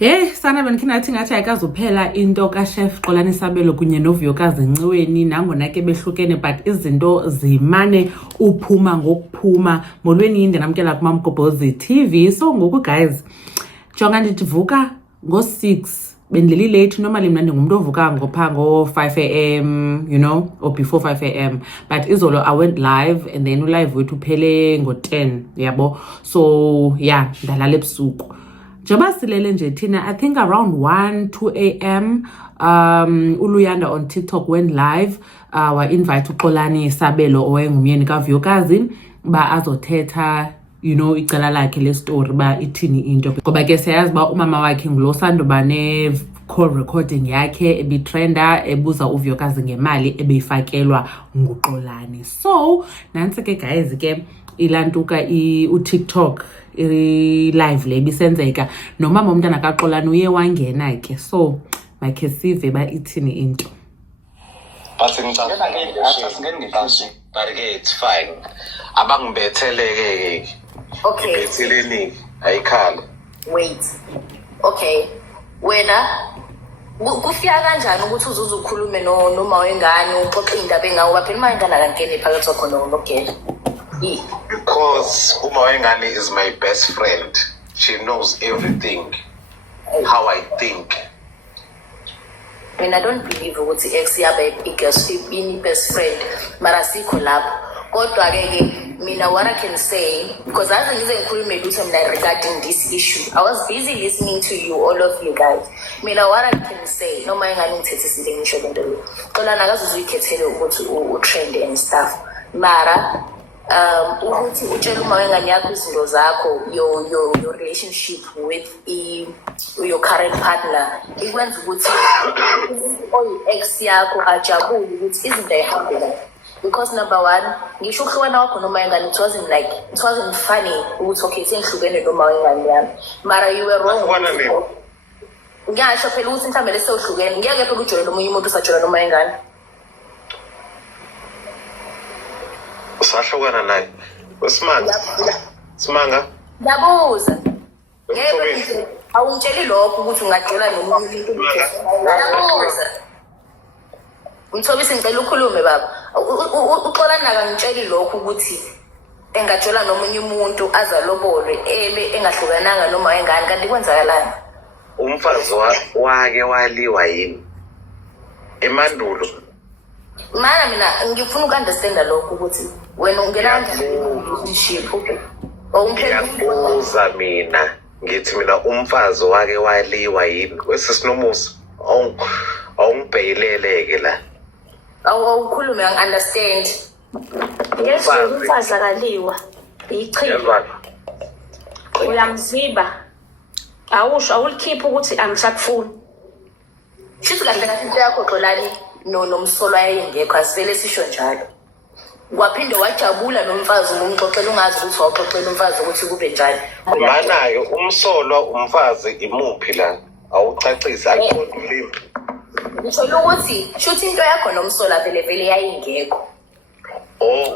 Hey sana benikhinathi ngathi ayikazuphela into kaChef Xolani Sabelo kunye noVuyokazi Nciweni nangona ke behlukene but izinto zimane uphuma ngokuphuma molweni inde namkela kuMamgobhozi TV. So ngoku guys jonga ndivuka ngo6 bendilili late. Normally mina ndingumuntu ovuka ngopha ngo5 am you know or before 5 am but izolo I went live and then live wethu uphele ngo10 yabo. So yeah ndalala ebusuku njengoba silele nje thina I think around 1-2 am uLuyanda on TikTok went live wa invite uXolani Sabelo owayengumyeni kaVuyokazi ba azothetha you know icala lakhe le story ba ithini into ngoba ke siyazi ba umama wakhe ngulo sandoba ne call recording yakhe ebitrenda ebuza uVuyokazi ngemali ebeyifakelwa nguXolani. So nansi ke guys ke ilantuka uTikTok live le bisenzeka nomama umntana kaXolani uye wangena ke. So makhe sive ba ithini into but it's fine abangibetheleke okay betheleni ayikhala wait okay wena kufika kanjani ukuthi uzukhulume noma wengane uxoxe indaba engawo baphela mangana kankene phakathi kwakho nogela because uma wengane is my best friend. She knows everything how I think. I mean, I don't believe what the ex yabe because being best friend mara sikho lapho kodwa ke mina what I can say because I think ngizengikhulume lutho mina regarding this issue. I was busy listening to you all of you guys. Mina what I can say noma engane ngithethise ngisho lento le Xolani akazuzikhethele ukuthi utrend and stuff mara ukuthi utshela uma wengane yakho izinto zakho your relationship with your current partner ikwenza ukuthi ex yakho ajabule ukuthi izinto ayihambela because number 1 ngisho ukuhlukana wakho noma wengane it wasn't funny ukuthi okay sengihlukene noma wengane yami mara you were wrong. Ngiyasho phela ukuthi mhlambe lese uhlukene ngiyeke phela ujoyela omunye umuntu usajoyela noma wengane usahlukana naye Simanga ndabuza ngeke awungitsheli lokho ukuthi ungajola nomunye umuntu ndabuza Mthobisi ngicela ukhulume baba uXolani akangitsheli lokho ukuthi engajola nomunye umuntu azalobolwe engahlukananga noma wengane kanti kwenzakalani umfazi wake waliwa yini emandulo mana mina ngifuna ukunderstanda lokho ukuthi wena ungena kanjani relationship okay ngiyabuza mina ngithi mina umfazi wake waliwa yini wesisinomusa awungibhekileleke la awukhulume ngi-understand yes umfazi akaliwa ichilo uyamziba awusho awulikhipha ukuthi angisakufuni shithi kahle kahle into yakho Xolani nomsolo ayengekho asivele sisho njalo waphinde wajabula nomfazi umxoxela ungazi ukuthi wawuxoxela umfazi ukuthi kube njani manayo umsolwa umfazi imuphi la awucacisa akuqonda ulimi ngisho ukuthi shuthi into yakho nomsola vele yayingekho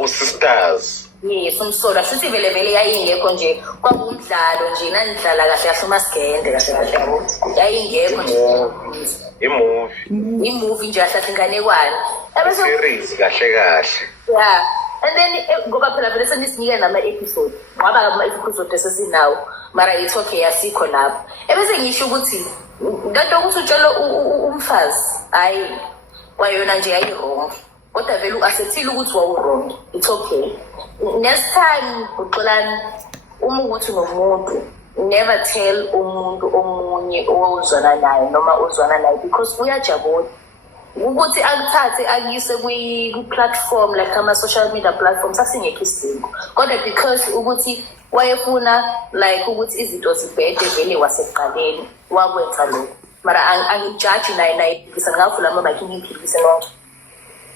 usisters yes umsola shuthi vele yayingekho nje kwakungumdlalo nje nanidlala kahle kahle umasigende kahle yabo yayingekho nje movie nje ahlahle inganekwane series kahle yeah and then ngoba phela vele senisinika nama episode ngoba ama episode esesinawo mara it's okay asikho lapho ebese ngisho ukuthi kanti ukuthi utshela umfazi hayi kwayona nje ayi wrong kodwa vele uasethile ukuthi wawu wrong it's okay next time uXolani uma ukuthi nomuntu never tell umuntu omunye ozwana naye noma ozwana naye because uyajabula ukuthi akuthathe akuyise ku-platform like ama-social media platforms asingekho isidingo kodwa because ukuthi wayefuna like ukuthi izinto zibhede vele wasekuqaleni wakwenza lokho mara angijaji naye ngavula amabakhi ngiyiphilise nonke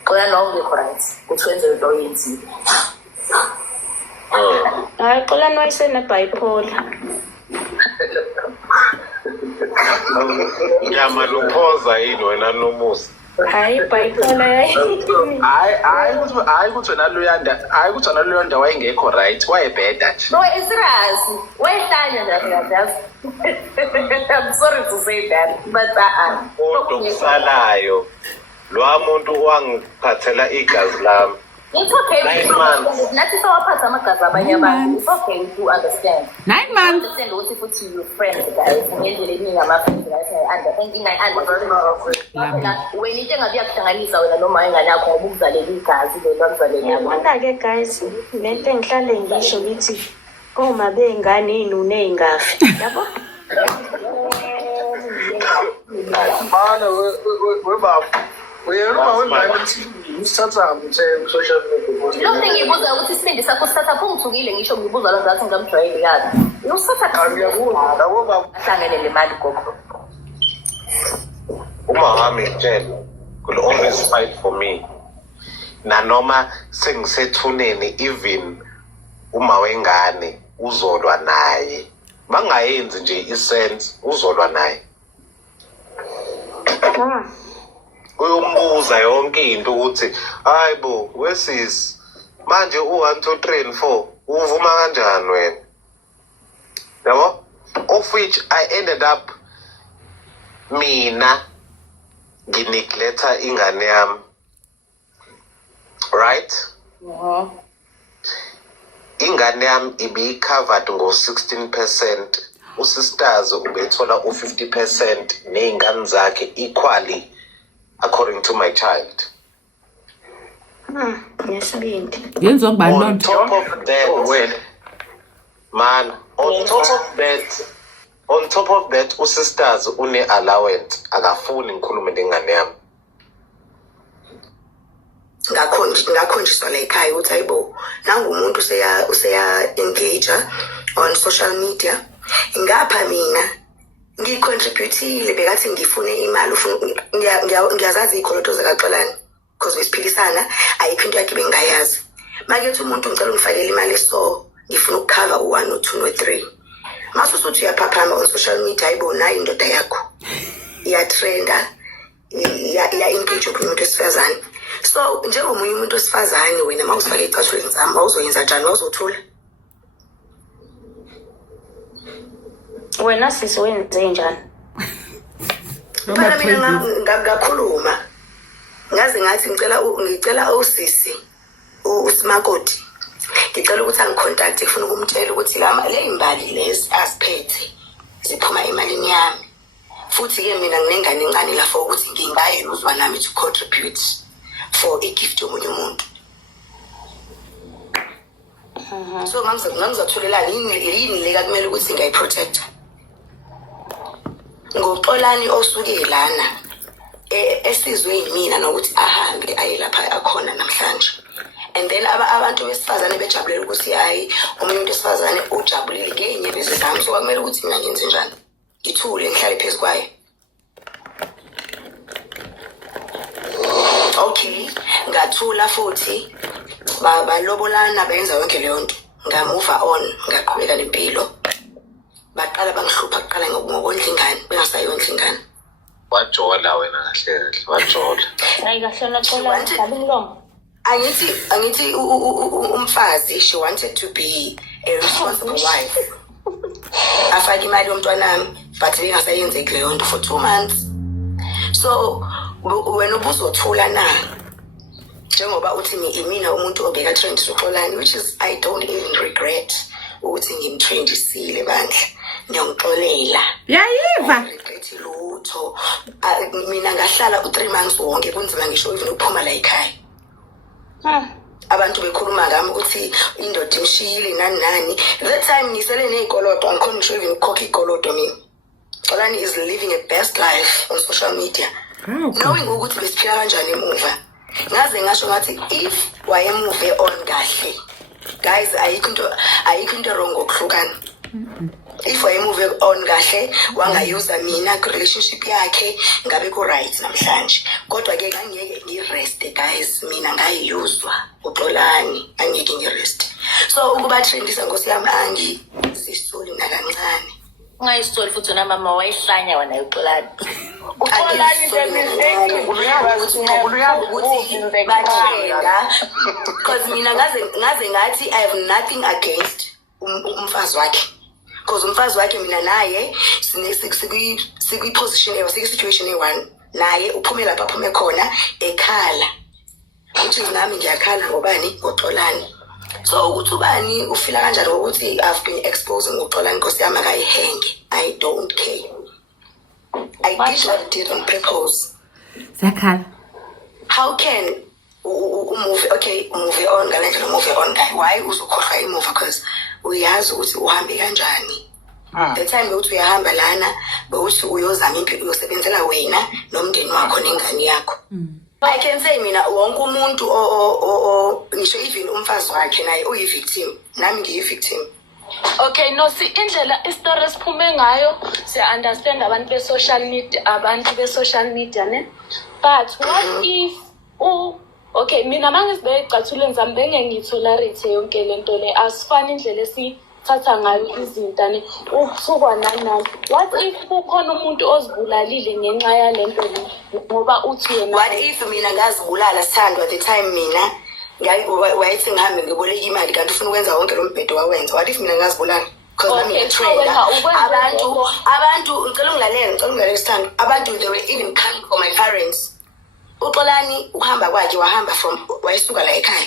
Xolani ongekho right ukuthi wenze into oyenzile hayi Xolani wayesenebipolar nyama luphoza yini wena nomusa Hayi bipolar. Hayi ukuthi wena Luyanda wayengekho right, wayebheda nje. No, it's serious. Wayehlanya nje. I'm sorry to say that, but Kodwa kusalayo lo muntu wangiphathela igazi lami. it's okay. 9 months. Nathi sawaphatha amagazi abanye abantu. It's okay to understand. 9 months. Understand ukuthi futhi you friends guys. Ngendlela eningi ama-friends guys wena into engabe yakuhlanganisa wena noma ingane yakho ngoba ukuzalela igazi lelo akuzalela. Yabona-ke guys, lento engihlale ngisho ngithi koma bey'ngane iy'nune ey'ngafi yabo. Mana webaba uyena wengane msithatha ngithe social media. Lo thing ngibuza ukuthi isibindi sakho sithatha pho ngithukile ngisho ngibuza lo ngathi ngamjwayeli kazi. Usithatha Angiyabona labo baba ahlangene le mali gogo. Umama ngitshela will always fight for me. Nanoma sengisethuneni even uma wengane uzolwa naye. Bangayenzi nje isense uzolwa naye. Uyombuza yonke into ukuthi hayibo wesisi manje u1 2 3 and 4 uvuma kanjani wena? Yabo? Of which I ended up mina ngineglecta ingane yami. Right? Ingane yami ibi-covered ngo-16%. Usisters ubethola u-50% ney'ngane zakhe equally according to my child. Yesibindi. Yenziwa ngubani loo On nto? top of that, well, man, on top of that, usisters une-allowance akafuni ngikhulume nengane yami. ngakhonjiswa la ekhaya ukuthi hayibo nangumuntu useya engage on social media ngapha mina ngicontributile bekathi ngifune imali ngiyazazi ikoloto zakaXolani because besiphilisana ayikho into yakhe bengayazi makethi umuntu ngicela ungifakele imali so ngifuna ukucover u1 no2 no3 masusuthi uyaphaphama on social media hayibo nayo indoda yakho iyatrenda ya engage kumuntu wesifazane. So njengomunye umuntu wesifazane wena mawusifake ecathulweni zami mawuzoyenza njani mawuzothula? Wena sisi wenze njani? Phela mina ngakhuluma ngaze ngathi ngicela usisi uSmakoti ngicela ukuthi angicontact ngifuna ukumtshela ukuthi le imbali lezi asiphethe ziphuma emalini yami futhi ke mina nginengane encane la for ukuthi ngingayeluzwa nami to contribute for a gift yomunye umuntu. So ngangizathulela yini le kumele ukuthi ngayiprotecta ngoXolani osuke lana esizwe yimina nokuthi ahambe aye lapha akhona namhlanje. And then abantu besifazane bejabulela ukuthi hayi umuntu wesifazane ujabulile ngenyembezi zami so kumele ukuthi mina ngenze njani ngithule ngihlale phezulu kwayo. Okay, ngathula futhi balobolana benza yonke leyo nto ngamove on ngaqhubeka nempilo baqala bangihlupha kuqala ngokondla ingane bengasayondla ingane. Wajola wena kahle wajola. Hayi kahle noXolani ngabe umlomo. Angithi umfazi she wanted to be a responsible wife. Afake imali yomntwanami but bengasayenzeki leyo nto for 2 months. So wena ubuzothula na njengoba uthi mina umuntu obeka trend uXolani which is I don't even regret ukuthi ngimtrendisile bandla ngiyongixolela Yayiva. regret lutho mina ngahlala u3 months wonke kunzima ngisho even ukuphuma la ekhaya. Abantu bekhuluma ngami ukuthi indoda imshiyile nani that time ngisele nezikolodo angikhona ngisho even ukukhokha ikolodo mina. XOLANI is living a best life on social media. Knowing ukuthi besiphila kanjani emuva ngaze ngasho ngathi if wayemuve on kahle guys ayikho into wrong ngokuhlukana. If wayemuve on kahle wangayuza mina ku relationship yakhe ngabe ku right namhlanje kodwa ke ngangeke ngirest guys mina ngayiyuzwa uXolani angeke ngirest so ukuba trendisa Nkosi yami angizisoli nakancane Ungayisoli futhi na mama wayihlanya wena uXolani. Uxolani the mistake ukuthi batrenda because mina ngaze ngathi I have nothing against umfazi wakhe because umfazi wakhe mina naye sikwi-position situation e-one naye uphume lapha aphume khona ekhala which is nami ngiyakhala ngobani ngoXolani. So ukuthi ubani ufila kanjani ukuthi I've been exposed ngoXolani because yami akayihenge. I don't care. I did what I did on purpose. Zakhala. How can move on ngalendlela move on guy? Why uzokhohlwa imuva because uyazi ukuthi uhambe kanjani. The time ukuthi uyahamba lana bewuthi uyozama impilo uyosebenzela wena nomndeni wakho nengane yakho. I can say mina wonke umuntu ngisho even umfazi wakhe naye uyi-victim nami ngiyi-victim. Okay, no, see, indlela istory esiphume ngayo, siya-understand abantu be-social media, ne? But what if, okay, mina mangizibeke ecathulweni zami bengengiyitolerate yonke lento le, asifani indlela esithatha ngayo izinto, ne? Ukuthukwa nani. What if kukhona umuntu ozibulalile ngenxa yalento le, ngoba uthi yena? What if mina ngazibulala Sithandwa at the time mina wayethi ngihambe ngiboleka imali kanti ufuna ukwenza wonke lo mbhedo wawenza. What if mina ngazibulala because nami ngiyatrenda abantu ngicela ungilalele Sithandwa. Abantu they were even coming for my parents. uXolani uhamba kwakhe wahamba from wayesuka la ekhaya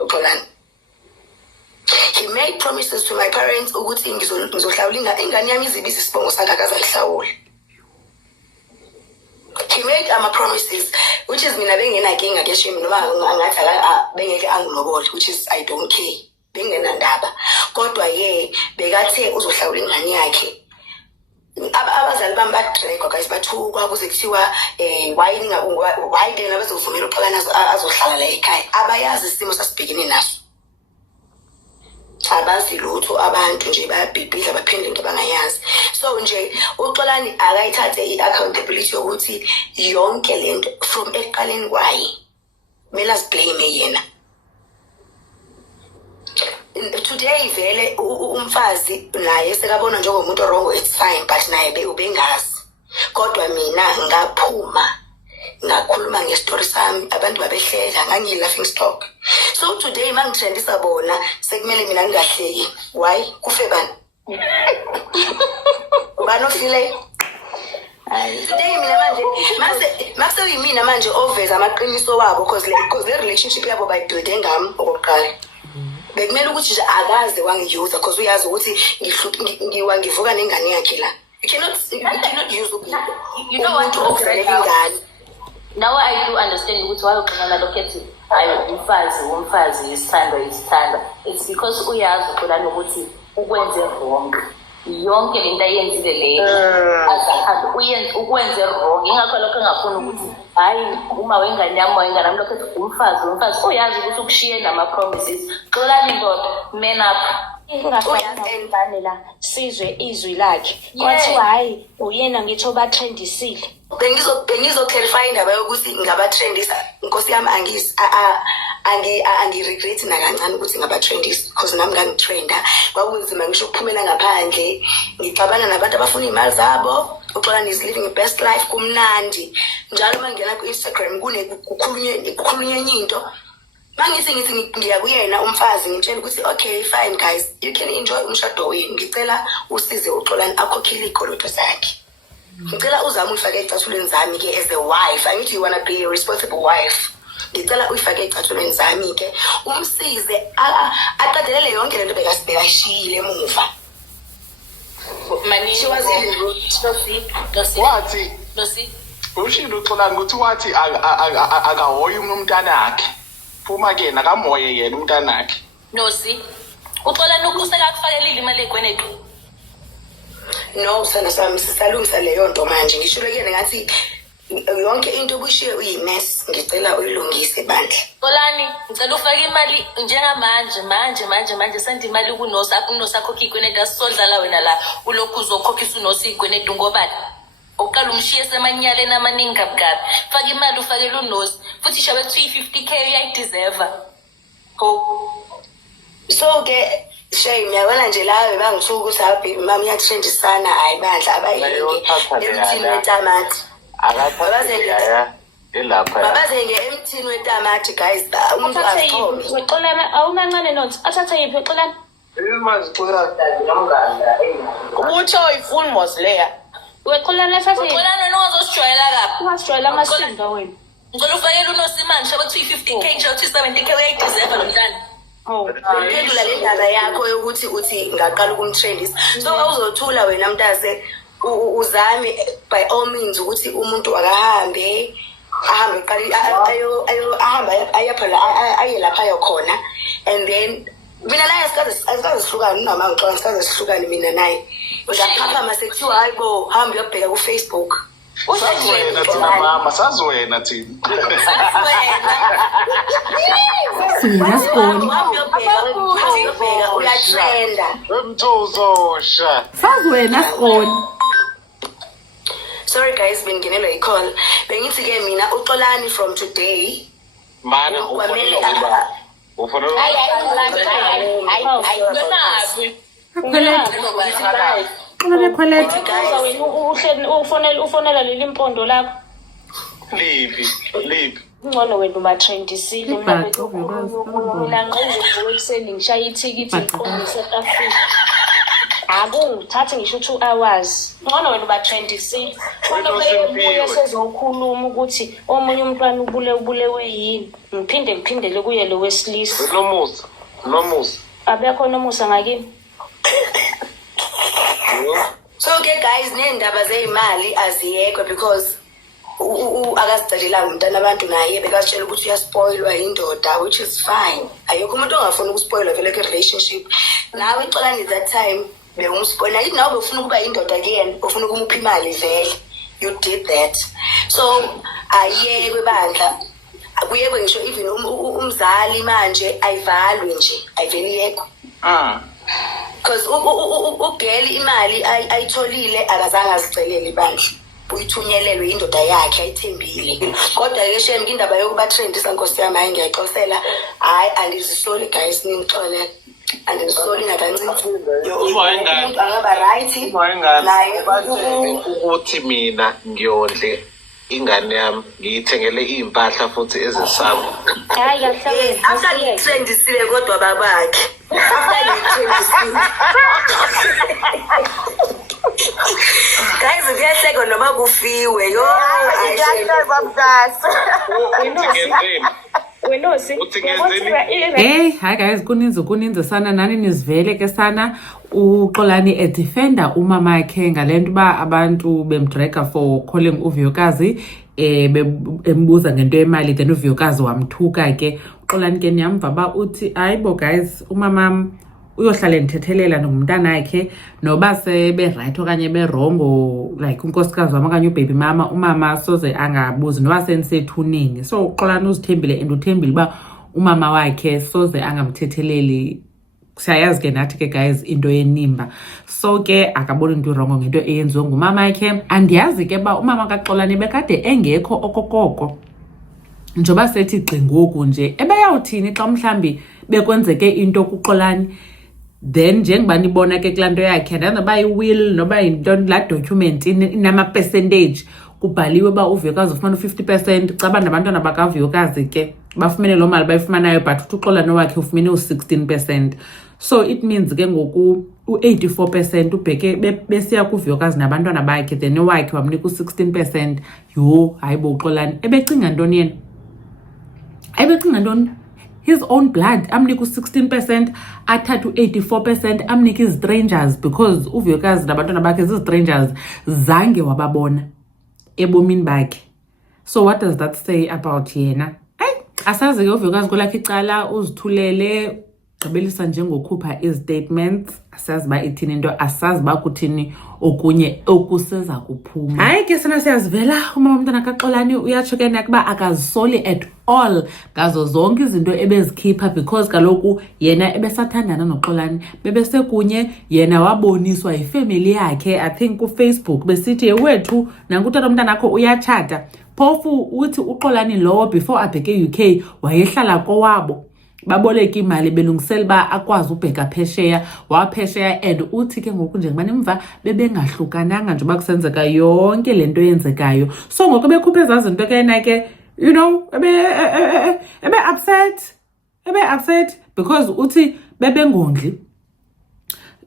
uXolani. He made promises to my parents ukuthi ngizohlawula ingane yami izibisi isibongo sakhe akazayihlawula. He made promises which is mina bengenankinga ke shame noma ngathi bengeke angilobole which is I don't care. Bengenandaba. Kodwa bekathe uzohlawula ingane yakhe. Abazali bami badrega guys bathukwa kuze kuthiwa why then abazovumela uXolani azohlala la ekhaya. Abayazi isimo sasibhekene naso. Abazi lutho abantu nje bayabhibhidla baphinde into abangayazi. So nje uXolani akayithathe i-accountability yokuthi yonke lento from eqaleni kwaye kumele aziblame yena. Today vele umfazi naye sekabona njengomuntu wrong, it's fine, but naye ubengazi. Kodwa mina ngaphuma ngakhuluma ngestory sami abantu babehlela ngangiyi-laughing stock. So today mangithrendisa bona sekumele mina ngingahleki. Why? Kufe bani? Ubani ofile? Today mina manje uyimina manje oveza amaqiniso wabo because le relationship yabo bayidwede ngami okokuqala. Bekumele ukuthi nje akaze wangiyuza because uyazi ukuthi ngivuka nengane yakhe la. You cannot use umuntu okuzalela ingane. Now I do understand ukuthi why uxolani lokhethi umfazi isithandwa. It's because uyazi uXolani ukuthi ukwenze wrong. Yonke lento ayenzile le azahambe uyenze ukwenze wrong. Ingakho lokho engafuna ukuthi hayi uma wengane yami lokhethi umfazi uyazi ukuthi ukushiye nama promises. Xolani ndoda man up. Ingafana la sizwe izwi lakhe kwathi hayi uyena ngitho batrendisile. Bengizo clarify indaba yokuthi ngabatrendisa. Inkosi yami angiregret nakancane ukuthi ngabatrendisa because nami ngangitrenda. Kwakunzima ngisho ukuphumela ngaphandle ngixabana nabantu abafuna imali zabo. uXolani is living a best life kumnandi. Njalo mangena ku Instagram kukhulunywa into. Mangithi ngiya kuyena umfazi ngitshela ukuthi okay fine guys you can enjoy umshado wenu. Ngicela usize uXolani akhokhele ikoloto zakhe. Ngicela uzame uyifake ecathulweni zami ke as a wife. I need you wanna be a responsible wife. Ngicela uyifake ecathulweni zami ke umsize aqadelele yonke lento bekasibekashile emuva. She was in wathi ushilo uXolani ukuthi wathi akahoyi umntana wakhe. Phuma ke nakamoye yena umntana wakhe. uXolani usekakufakelile imali ekwenetu. No sana sami sisalungisa leyo nto manje ngishulekene ngathi yonke into obushiye uyimess ngicela uyilungise bandla. uXolani ngicela ufake imali njengamanje senda imali kunosakho ikwenetu asizodlala wena la ulokhu uzokhokhisa unosikwenetu ngobani uqala umshiye semanyaleni amaningi kabukabi. Faka imali ufakele unosi futhi shabe 250k uyayideserve. So ke shame yabona nje lawe bangithuka ukuthi happy mama iyatrendisana hayi bandla abayingi emthini wetamati. akaphatheke yaya elapha Mabazenge emthini wetamati guys. Umuntu azixome. Wexolana awumancane nothi athathe yiphi exolana. Ukuthi oyifuni mosleya. Wexolana athathe yiphi. Xolana nozosijwayela kaphi? Ungasijwayela amasinga wena. Ngicela ufakele uNosimani shaba kuthi 15k nje uthi 70k uyayideserve lo mntana. Oh. Uphendula le ndaba yakho yokuthi uthi ngaqala ukumtrendisa. So awuzothula wena mntase uzame by all means ukuthi umuntu akahambe ahambe qala ahamba ayaphala aye lapha ayokhona and then mina la asikaze sihlukane noma ngixoxa asikaze sihlukane mina naye ngaphapha masekuthiwa hayibo hamba uyobheka ku Facebook Saziwena thina mama, saziwena thina. uyobheka uyatrenda Umthuzosha. Saziwena Sikoni. Sorry guys, bengingenelwa i-call. Bengithi ke mina uXolani from today. Mana Kwamele ufuna ufonela leli mpondo lakho. Lipi. Ngcono wena umatrendisile mina ekuseni ngishaya ithikithi ngiqonde eSouth Africa. Akungithathe ngisho 2 hours. Ngcono wena ubatrendisile. Khona sezokhuluma ukuthi omunye umntwana ubulewe yini. Ngiphindele kuye lo wesilisa. Nomusa. Abekho nomusa ngakini. So okay guys, nendaba zeimali aziyekho because akazicelela umntana abantu naye bekasitshela ukuthi uyaspoilwa indoda, which is fine. Ayikho umuntu ongafuna ukuspoilwa vele ke relationship. Nawe Xolani that time bewumspoila yithi nawe ufuna ukuba indoda again, ufuna ukumupha imali vele. You did that. So ayekwe bandla. Kuyekwe ngisho even umzali manje ayivalwe nje, ayiveli yekho. Because ugeli imali ayitholile akazange azicelele ibandla. Uyithunyelelwe indoda yakhe ayithembile. Kodwa ke shem indaba yokuba trendisa Nkosi yami hayi ngiyayixoxela. Hayi andizisoli guys ningixole. Andizisoli ngakancinci. Umuntu angaba right. Naye ukuthi mina ngiyondle ingane yami ngiyithengele impahla futhi ezisaba. Hayi kahle. after ngitrendisile kodwa babakhe. After ngitrendisile. Guys, uyahleka noma kufiwe yo. Hey, hi guys, kuninzi sana nani nizivele ke sana uXolani edefenda umama yakhe ngalento ba abantu bemdraga for calling uVuyokazi embuza ngento yemali then uVuyokazi wamthuka ke uXolani ke niyamva ba uthi hayibo guys umama uyohlala endithethelela nomntana yakhe noba sebe right okanye be wrong like unkosikazi wami okanye ubaby mama umama soze angabuzi noba sensethunini so uXolani uzithembile and uthembile ba umama wakhe soze angamthetheleli. Siyayazi ke nathi ke guys into yenimba so ke akaboni into wrong ngento eyenziwe ngumama yakhe. Andiyazi ke ba umama kaXolani bekade engekho okokoko njoba sethi gqingoku nje ebeyawuthini xa mhlambi bekwenzeke into kuXolani then njengoba nibona ke kulanto yakhe noba i-will noba into la document inama percentage kubhaliwe ba uVuyokazi ufumana 50%. Caba nabantwana bakaVuyokazi ke bafumene lo mali bayifumanayo but uXolani wakhe ufumene u16%. So it means ke ngoku u84% ubheke besiya kuVuyokazi nabantwana bakhe then wakhe wamnika u16%. Yo hayibo uXolani ebecinga ntoni yena? Ebecinga ntoni? His own blood amnika u16%, athatha u84% amnika istrangers because uVuyokazi nabantwana bakhe zistrangers zange wababona ebomini bakhe. So what does that say about yena? Asazi ke uVuyokazi kolakhe icala uzithulele gqibelisa njengokhupha istatements. Asazi ba ithini into, asazi ba kuthini okunye okuseza kuphuma. Hayi ke sana siyazivela umama umntana kaXolani uyatsho ke nakuba akazisoli at all ngazo zonke izinto ebezikhipha because kaloku yena ebesathandana noXolani bebesekunye yena waboniswa yifamily yakhe I think ku Facebook besithi yewethu nanku utata umntana akho uyatshata phofu uthi uXolani lowo before abheke UK wayehlala kowabo baboleka imali belungisela ba akwazi ubheka phesheya waphesheya and uthi ke ngoku nje manimva bebengahlukananga nje bakusenzeka yonke lento yenzekayo so ngoku bekhuphe ezazinto ke yena ke you know ebe upset because uthi bebengondli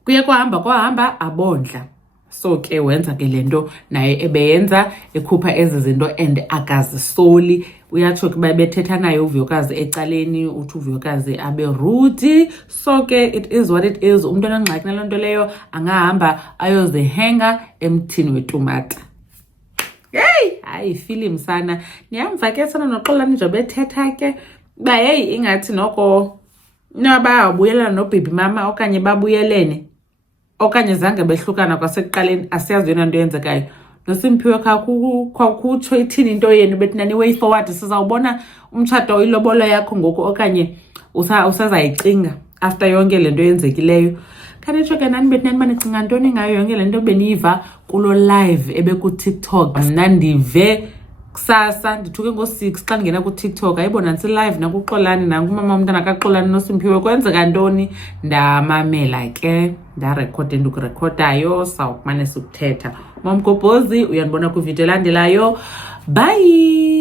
kuye kwahamba abondla so ke wenza ke lento naye ebeyenza ekhupha ezizinto and akazisoli uyatsho kuba bethetha naye uVuyokazi ecaleni uthi uVuyokazi abe rude so ke it is what it is umuntu onengxaki nalonto leyo angahamba ayozihenga emthini wetumata hayi film sana niyamva ke sana noxolani nje bethetha ke ba hey ingathi noko nababuyelana nobaby mama okanye babuyelene okanye zange behlukana kwasekuqaleni asiyazi yona into yenzekayo noSimphiwe kwakutsho ithini into yenu bethi nani way forward sizawubona umtshato ilobolo yakho ngoku okanye usazayicinga after yonke lento yenzekileyo kanitsho ke nani bethi nani manicinga ntoni ngayo yonke lento beniyiva kulo live ebeku TikTok mna ndive kusasa ndithuke ngo6 xa ngena ku TikTok ayibona nsi live nakuXolani nakumama umntana kaXolani noSimphiwe kwenzeka ntoni ndamamela ke ndarekhode ndikurekhodayo sawukumane sikuthetha Momgobhozi uyanibona ku video elandelayo bye